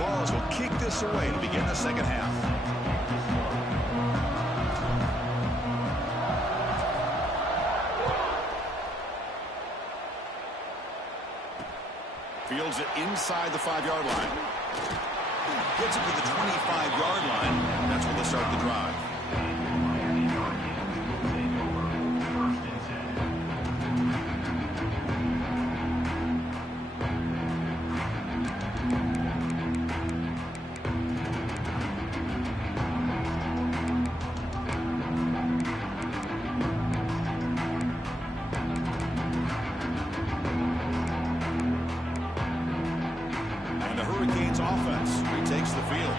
Vols will kick this away to begin the second half. Fields it inside the 5-yard line. Gets it to the 25-yard line. That's where they'll start the drive. Offense retakes the field.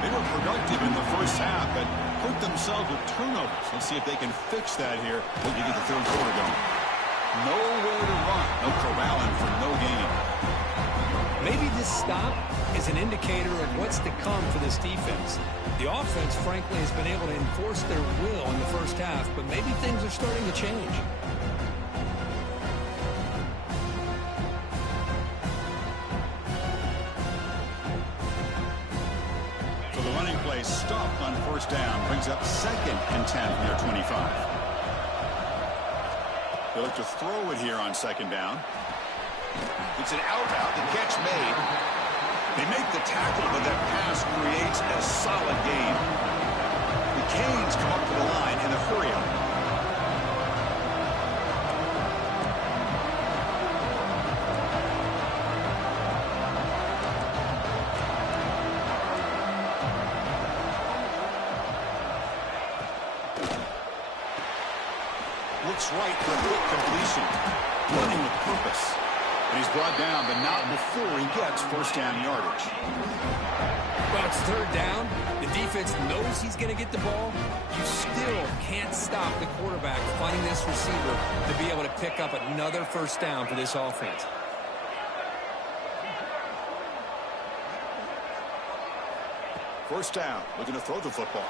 They were productive in the first half, but hurt themselves with turnovers. Let's see if they can fix that here when you get the third quarter going. Nowhere to run. No corralling for no gain. Maybe this stop is an indicator of what's to come for this defense. The offense, frankly, has been able to enforce their will in the first half, but maybe things are starting to change. Stop on first down. Brings up 2nd and 10 from their 25. They look to throw it here on 2nd down. It's an out route. The catch made. They make the tackle, but that pass creates a solid gain. The Canes come up to the line in a hurry-up. Looks right for a quick completion. Running with purpose. And he's brought down, but not before he gets first down yardage. Well, it's third down. The defense knows he's going to get the ball. You still can't stop the quarterback finding this receiver to be able to pick up another first down for this offense. First down, looking to throw the football.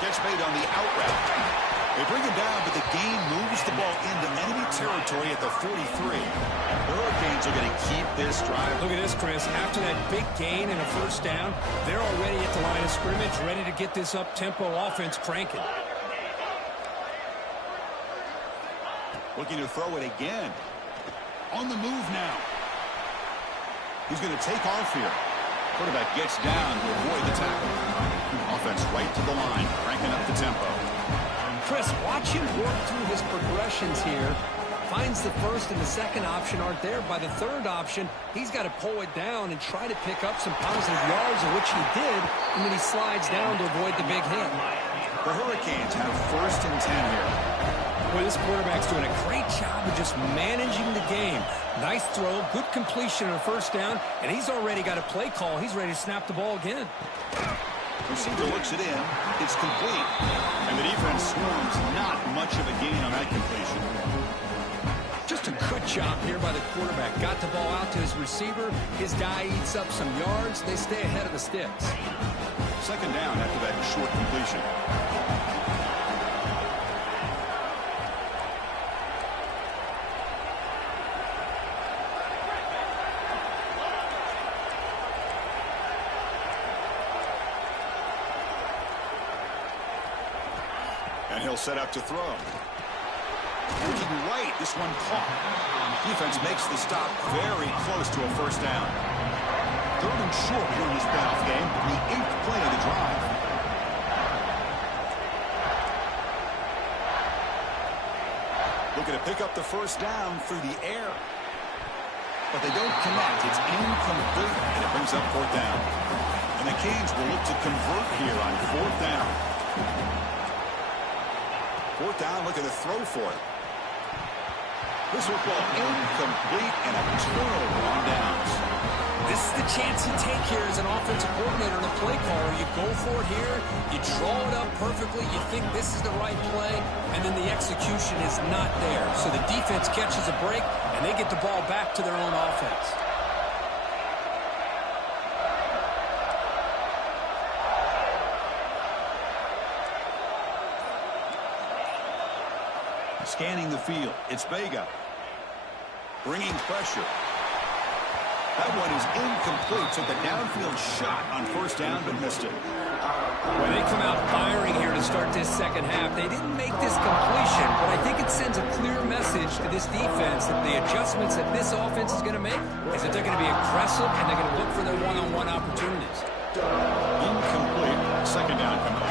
Catch made on the out route. They bring him down, but the gain moves the ball into enemy territory at the 43. The Hurricanes are going to keep this drive. Look at this, Chris. After that big gain and a first down, they're already at the line of scrimmage, ready to get this up-tempo offense cranking. Looking to throw it again. On the move now. He's going to take off here. Quarterback gets down to avoid the tackle. Offense right to the line, cranking up the tempo. Chris, watch him work through his progressions here. Finds the first and the second option aren't there. By the third option, he's got to pull it down and try to pick up some positive yards, of which he did, and then he slides down to avoid the big hit. The Hurricanes have first and 10 here. Boy, this quarterback's doing a great job of just managing the game. Nice throw, good completion on a first down, and he's already got a play call. He's ready to snap the ball again. Receiver looks it in. It's complete. And the defense swarms. Not much of a gain on that completion. Just a good job here by the quarterback. Got the ball out to his receiver. His guy eats up some yards. They stay ahead of the sticks. Second down after that short completion. And he'll set up to throw. Looking right, this one caught. Defense makes the stop very close to a first down. Third and short here in this playoff game, the 8th play of the drive. Looking to pick up the first down through the air. But they don't connect. It's incomplete, and it brings up fourth down. And the Canes will look to convert here on fourth down. Fourth down, look at the throw for it. This football incomplete and a turnover on downs. This is the chance you take here as an offensive coordinator and a play caller. You go for it here, you draw it up perfectly, you think this is the right play, and then the execution is not there. So the defense catches a break, and they get the ball back to their own offense. Scanning the field, it's Vega. Bringing pressure. That one is incomplete. Took a downfield shot on first down, but missed it. Well, they come out firing here to start this second half. They didn't make this completion, but I think it sends a clear message to this defense that the adjustments that this offense is going to make is that they're going to be aggressive and they're going to look for their one-on-one opportunities. Incomplete. Second down coming up.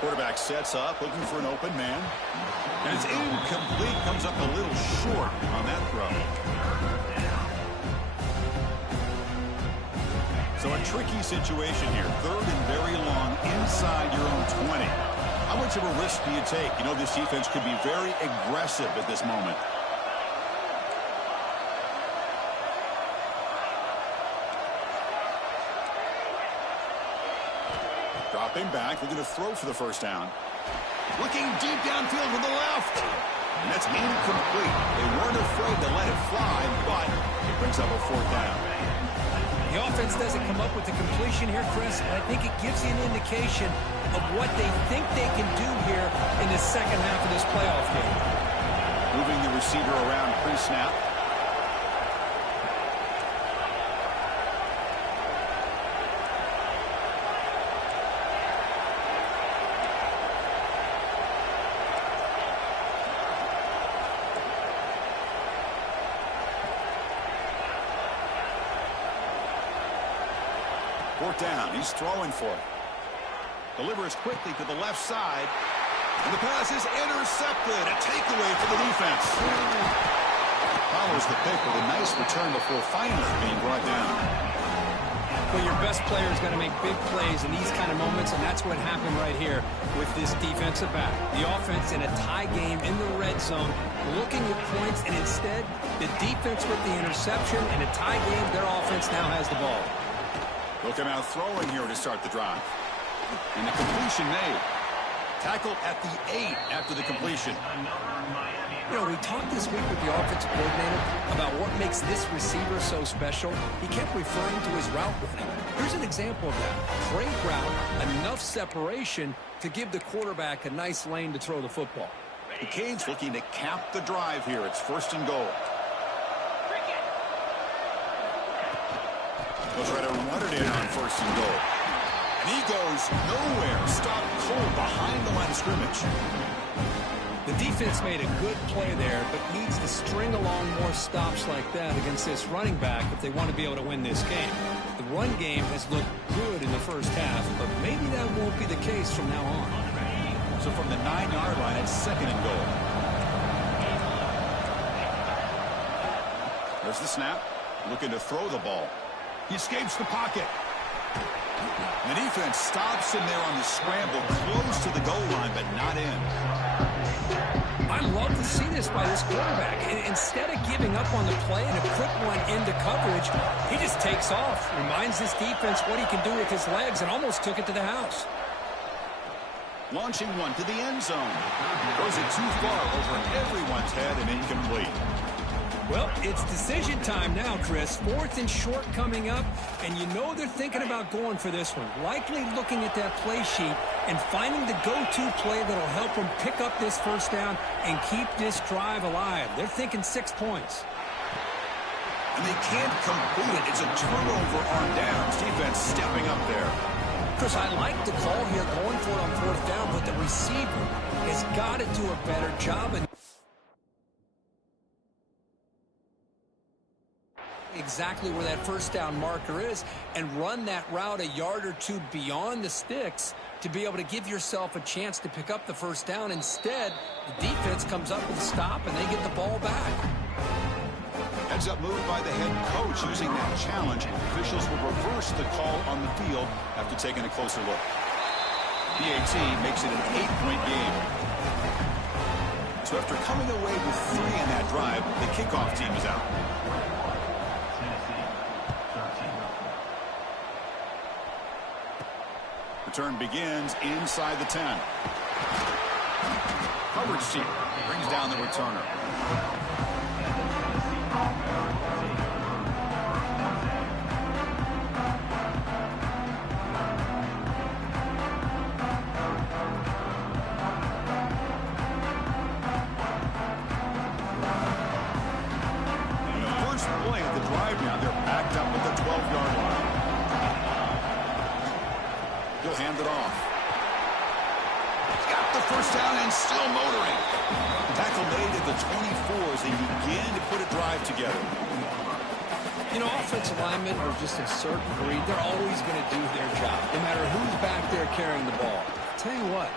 Quarterback sets up, looking for an open man. And it's incomplete. Comes up a little short on that throw. So a tricky situation here. Third and very long inside your own 20. How much of a risk do you take? You know, this defense could be very aggressive at this moment. Dropping back, looking to throw for the first down. Looking deep downfield to the left. And that's incomplete. They weren't afraid to let it fly, but it brings up a fourth down. The offense doesn't come up with the completion here, Chris, but I think it gives you an indication of what they think they can do here in the second half of this playoff game. Moving the receiver around pre-snap. Fourth down. He's throwing for it. Delivers quickly to the left side. And the pass is intercepted. A takeaway for the defense. Follows the pick with a nice return before finally being brought down. Well, your best player is going to make big plays in these kind of moments, and that's what happened right here with this defensive back. The offense in a tie game in the red zone, looking at points, and instead, the defense with the interception. In a tie game, their offense now has the ball. Looking out throwing here to start the drive. And the completion made. Tackled at the 8 after the completion. You know, we talked this week with the offensive coordinator about what makes this receiver so special. He kept referring to his route running. Here's an example of that. Great route, enough separation to give the quarterback a nice lane to throw the football. The Canes looking to cap the drive here. It's first and goal. They'll try to run it in on first and goal. And he goes nowhere. Stopped cold behind the line of scrimmage. The defense made a good play there, but needs to string along more stops like that against this running back if they want to be able to win this game. The run game has looked good in the first half, but maybe that won't be the case from now on. So from the 9-yard line, it's second and goal. There's the snap. Looking to throw the ball. He escapes the pocket. The defense stops him there on the scramble, close to the goal line, but not in. I love to see this by this quarterback. Instead of giving up on the play and a quick one into coverage, he just takes off, reminds this defense what he can do with his legs, and almost took it to the house. Launching one to the end zone. Throws it too far over everyone's head and incomplete. Well, it's decision time now, Chris. Fourth and short coming up, and you know they're thinking about going for this one. Likely looking at that play sheet and finding the go-to play that'll help them pick up this first down and keep this drive alive. They're thinking 6 points. And they can't complete it. It's a turnover on downs. Defense stepping up there. Chris, I like the call here going for it on fourth down, but the receiver has got to do a better job of exactly where that first down marker is and run that route a yard or two beyond the sticks to be able to give yourself a chance to pick up the first down. Instead, the defense comes up with a stop and they get the ball back. Heads up move by the head coach using that challenge. Officials will reverse the call on the field after taking a closer look. PAT makes it an 8-point game. So after coming away with 3 in that drive, the kickoff team is out. Return begins inside the 10. Coverage team brings down the returner. will hand it off. He's got the first down and still motoring. Tackle made at the 24 as they begin to put a drive together. You know, offensive linemen are just a certain breed. They're always going to do their job, no matter who's back there carrying the ball. I'll tell you what,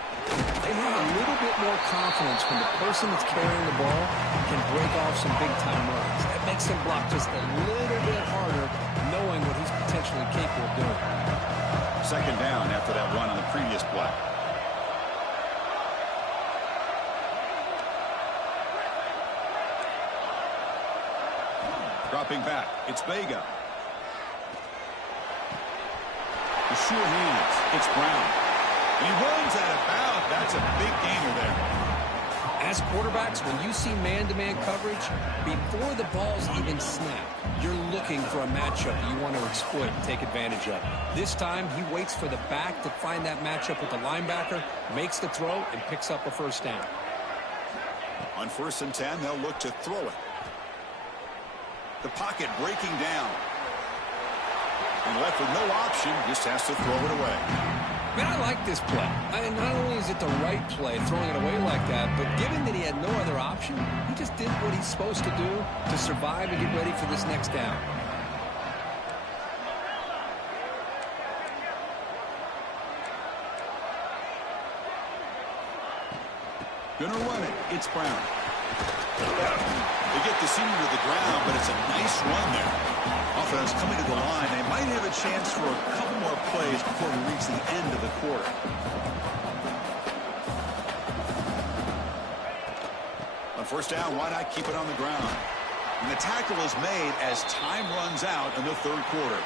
they have a little bit more confidence when the person that's carrying the ball can break off some big-time runs. That makes them block just a little bit harder, knowing what he's potentially capable of doing. Second down after that run on the previous play. Dropping back, it's Vega. The sure hands, it's Brown. He runs out of bounds. That's a big gainer there. As quarterbacks, when you see man-to-man coverage, before the ball's even snapped, you're looking for a matchup you want to exploit and take advantage of. This time, he waits for the back to find that matchup with the linebacker, makes the throw, and picks up a first down. On 1st and 10, they'll look to throw it. The pocket breaking down. And left with no option, just has to throw it away. Man, I like this play. Not only is it the right play, throwing it away like that, but given that he had no other option, he just did what he's supposed to do to survive and get ready for this next down. Gonna run it. It's Brown. They get the senior to the ground, but it's a nice run there. Offense coming to the line. They might have a chance for a couple more plays before we reach the end of the quarter. On 1st down, why not keep it on the ground? And the tackle is made as time runs out in the 3rd quarter.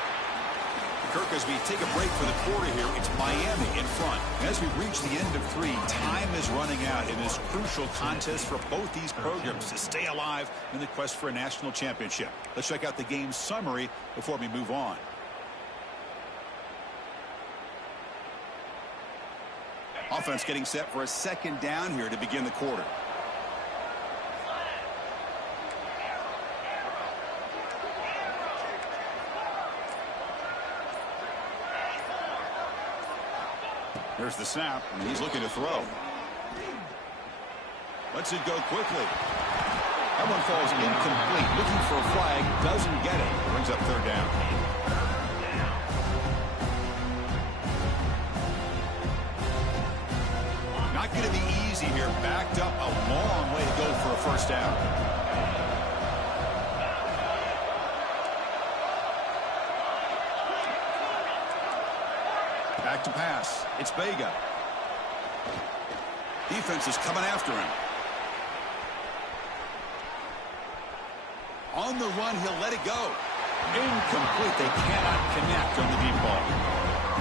Kirk, as we take a break for the quarter here, it's Miami in front. As we reach the end of 3, time is running out in this crucial contest for both these programs to stay alive in the quest for a national championship. Let's check out the game summary before we move on. Offense getting set for a 2nd down here to begin the quarter. There's the snap, and he's looking to throw. Lets it go quickly. That one falls incomplete. Looking for a flag, doesn't get it. Brings up 3rd down. Not going to be easy here. Backed up a long way to go for a 1st down. Back to pass. It's Vega. Defense is coming after him. On the run, he'll let it go. Incomplete. They cannot connect on the deep ball.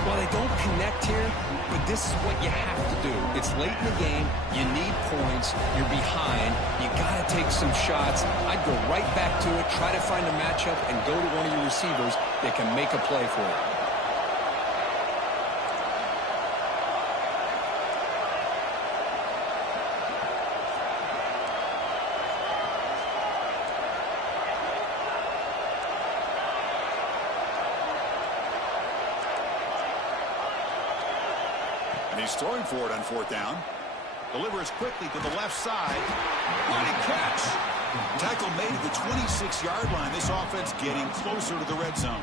Well, they don't connect here, but this is what you have to do. It's late in the game. You need points. You're behind. You got to take some shots. I'd go right back to it, try to find a matchup, and go to one of your receivers that can make a play for you. He's throwing for it on 4th down. Delivers quickly to the left side. Running catch. Tackle made at the 26-yard line. This offense getting closer to the red zone.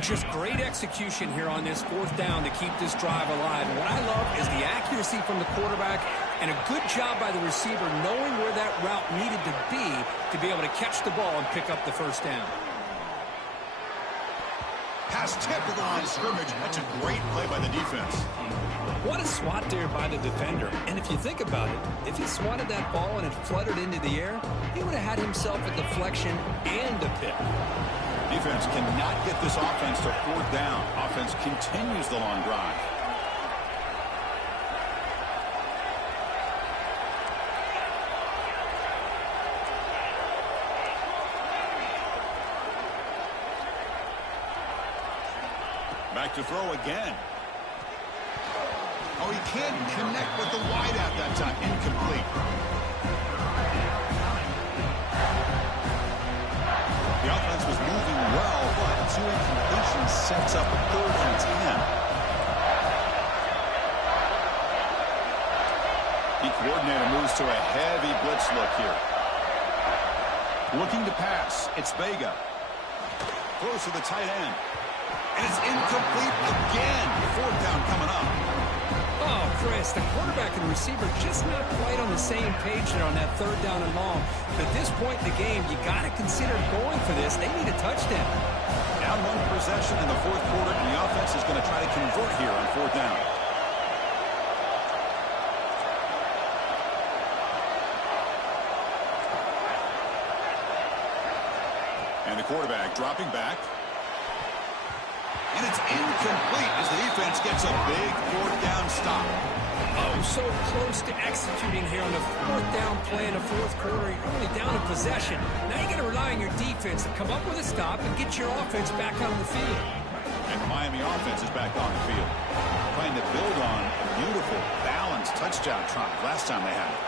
Just great execution here on this 4th down to keep this drive alive. And what I love is the accuracy from the quarterback and a good job by the receiver knowing where that route needed to be able to catch the ball and pick up the 1st down. Pass tip to the line of scrimmage. That's a great play by the defense. What a swat there by the defender. And if you think about it, if he swatted that ball and it fluttered into the air, he would have had himself a deflection and a pick. Defense cannot get this offense to 4th down. Offense continues the long drive. Back to throw again. Oh, he can't connect with the wideout that time. Incomplete. The offense was moving well, but 2 incompletions sets up a 3rd and 10. The coordinator moves to a heavy blitz look here. Looking to pass. It's Vega. Throws to the tight end. And it's incomplete again. 4th down coming up. Oh, Chris, the quarterback and receiver just not quite on the same page there on that 3rd down and long. But at this point in the game, you got to consider going for this. They need a touchdown. Down 1 possession in the 4th quarter, and the offense is going to try to convert here on 4th down. And the quarterback dropping back. And it's incomplete as the defense gets a big 4th down stop. Oh, so close to executing here on the 4th down play in the 4th quarter. You're only down in possession. Now you got to rely on your defense to come up with a stop and get your offense back on the field. And the Miami offense is back on the field, trying to build on a beautiful, balanced touchdown drive last time they had it.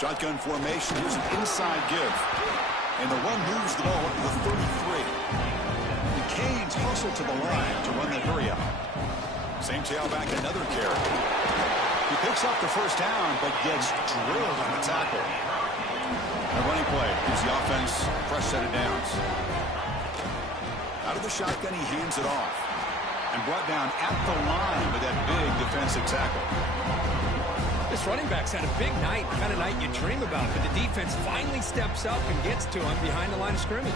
Shotgun formation. Here's an inside give. And the run moves the ball up to the 33. The Canes hustle to the line to run the hurry up. Same tailback, another carry. He picks up the 1st down, but gets drilled on the tackle. A running play gives the offense a fresh set of downs. Out of the shotgun, he hands it off. And brought down at the line with that big defensive tackle. This running back's had a big night, the kind of night you dream about, but the defense finally steps up and gets to him behind the line of scrimmage.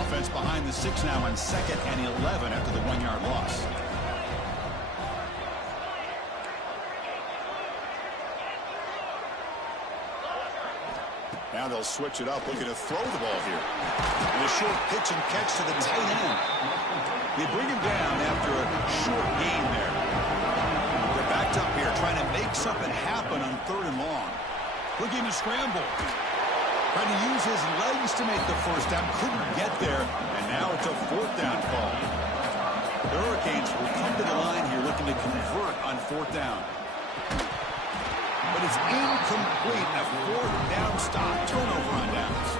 Offense behind the 6 now on 2nd and 11 after the 1-yard loss. Now they'll switch it up, looking to throw the ball here. And a short pitch and catch to the tight end. They bring him down after a short gain there. They're backed up here, trying to make something happen on 3rd and long. Looking to scramble. Trying to use his legs to make the 1st down. Couldn't get there, and now it's a 4th down call. The Hurricanes will come to the line here looking to convert on 4th down. But it's incomplete. A 4th down stop. Turnover on downs.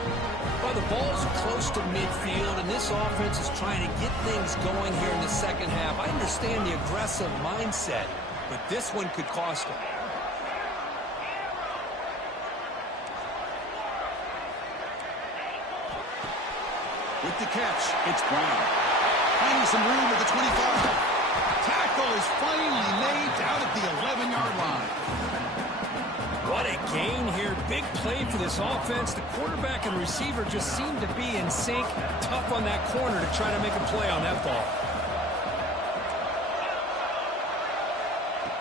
Well, the ball's close to midfield, and this offense is trying to get things going here in the 2nd half. I understand the aggressive mindset, but this one could cost them. With the catch, it's Brown. Finding some room at the 25. Tackle is finally made down at the 11-yard line. What a gain here. Big play for this offense. The quarterback and receiver just seem to be in sync. Tough on that corner to try to make a play on that ball.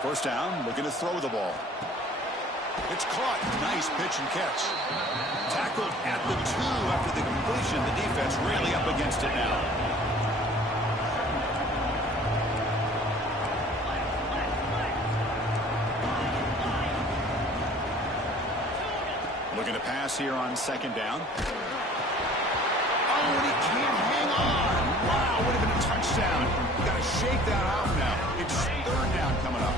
1st down, looking to throw the ball. It's caught. Nice pitch and catch. Tackled at the 2 after the completion. The defense really up against it now. Looking to pass here on 2nd down. Oh, and he can't hang on. Wow, would have been a touchdown. Got to shake that off now. It's 3rd down coming up.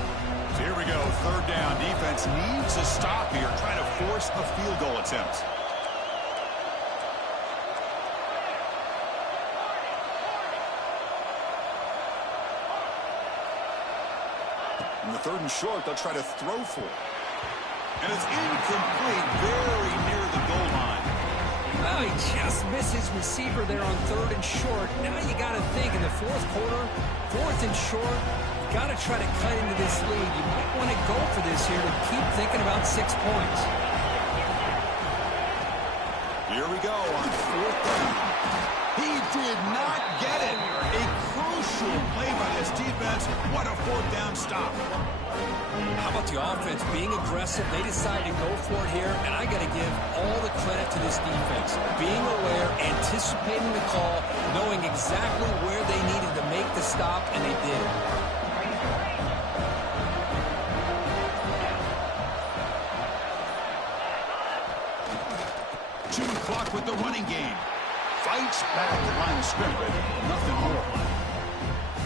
So here we go, 3rd down. Defense needs a stop here, trying to force a field goal attempt. In the 3rd and short, they'll try to throw for it. And it's incomplete, very near the goal line. Well, he just misses receiver there on 3rd and short. Now you got to think in the 4th quarter, 4th and short, you got to try to cut into this lead. You might want to go for this here to keep thinking about 6 points. Here we go on 4th down. He did not get it. A crucial play by this defense. What a 4th down stop. How about the offense being aggressive? They decide to go for it here, and I got to give all the credit to this defense. Being aware, anticipating the call, knowing exactly where they needed to make the stop, and they did it. Shooting clock with the running game. Fights back the line of scrimmage. Nothing more.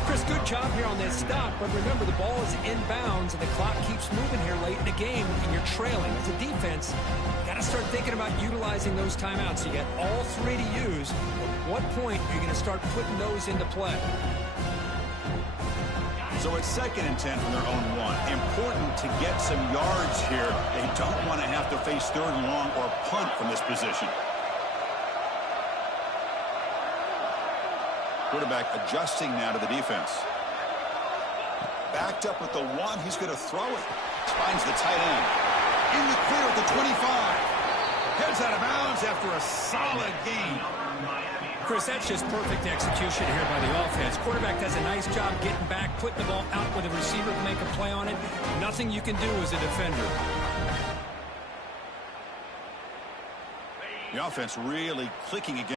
Chris, good job here on that stop, but remember the ball is inbounds and the clock keeps moving here late in the game and you're trailing. As a defense, you got to start thinking about utilizing those timeouts. You got all 3 to use. At what point are you going to start putting those into play? So it's 2nd and 10 from their own 1. Important to get some yards here. They don't want to have to face 3rd and long or punt from this position. Quarterback adjusting now to the defense. Backed up with the 1. He's going to throw it. Finds the tight end. In the clear at the 25. Heads out of bounds after a solid game. Chris, that's just perfect execution here by the offense. Quarterback does a nice job getting back, putting the ball out where the receiver can make a play on it. Nothing you can do as a defender. The offense really clicking again.